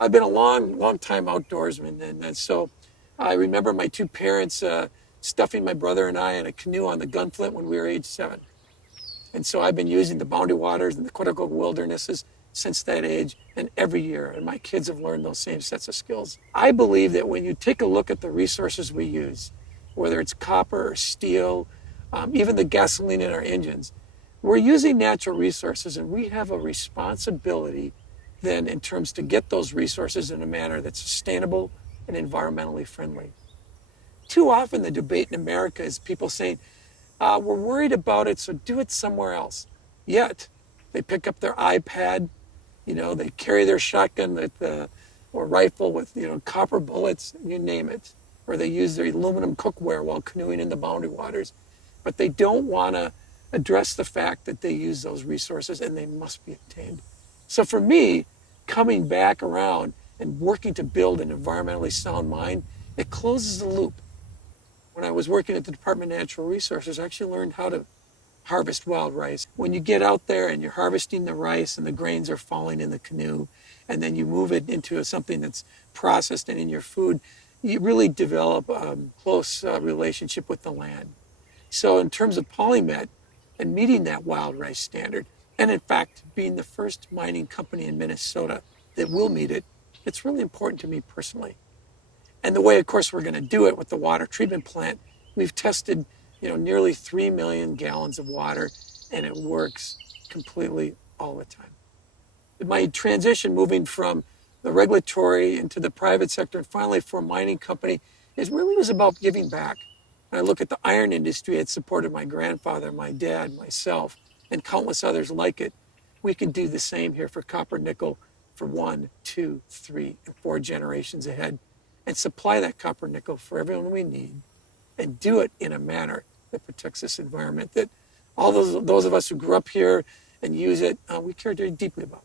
I've been a long time outdoorsman, and so I remember my two parents stuffing my brother and I in a canoe on the Gunflint when we were age 7. And so I've been using the boundary waters and the critical wildernesses since that age and every year. And my kids have learned those same sets of skills. I believe that when you take a look at the resources we use, whether it's copper or steel, even the gasoline in our engines, we're using natural resources and we have a responsibility then in terms to get those resources in a manner that's sustainable and environmentally friendly. Too often the debate in America is people saying, we're worried about it, so do it somewhere else. Yet, they pick up their iPad, they carry their shotgun or rifle with, copper bullets, you name it. Or they use their aluminum cookware while canoeing in the boundary waters. But they don't want to address the fact that they use those resources and they must be obtained. So for me, coming back around and working to build an environmentally sound mind, it closes the loop. When I was working at the Department of Natural Resources, I actually learned how to harvest wild rice. When you get out there and you're harvesting the rice and the grains are falling in the canoe, and then you move it into something that's processed and in your food, you really develop a close relationship with the land. So in terms of PolyMet and meeting that wild rice standard, and in fact being the first mining company in Minnesota that will meet it, it's really important to me personally. And the way, of course, we're going to do it with the water treatment plant, we've tested, nearly 3 million gallons of water, and it works completely all the time. My transition moving from the regulatory into the private sector and finally for a mining company was about giving back. When I look at the iron industry, it supported my grandfather, my dad, myself, and countless others like it. We can do the same here for copper nickel for 1, 2, 3, and 4 generations ahead and supply that copper nickel for everyone we need and do it in a manner that protects this environment that all those of us who grew up here and use it, we care very deeply about.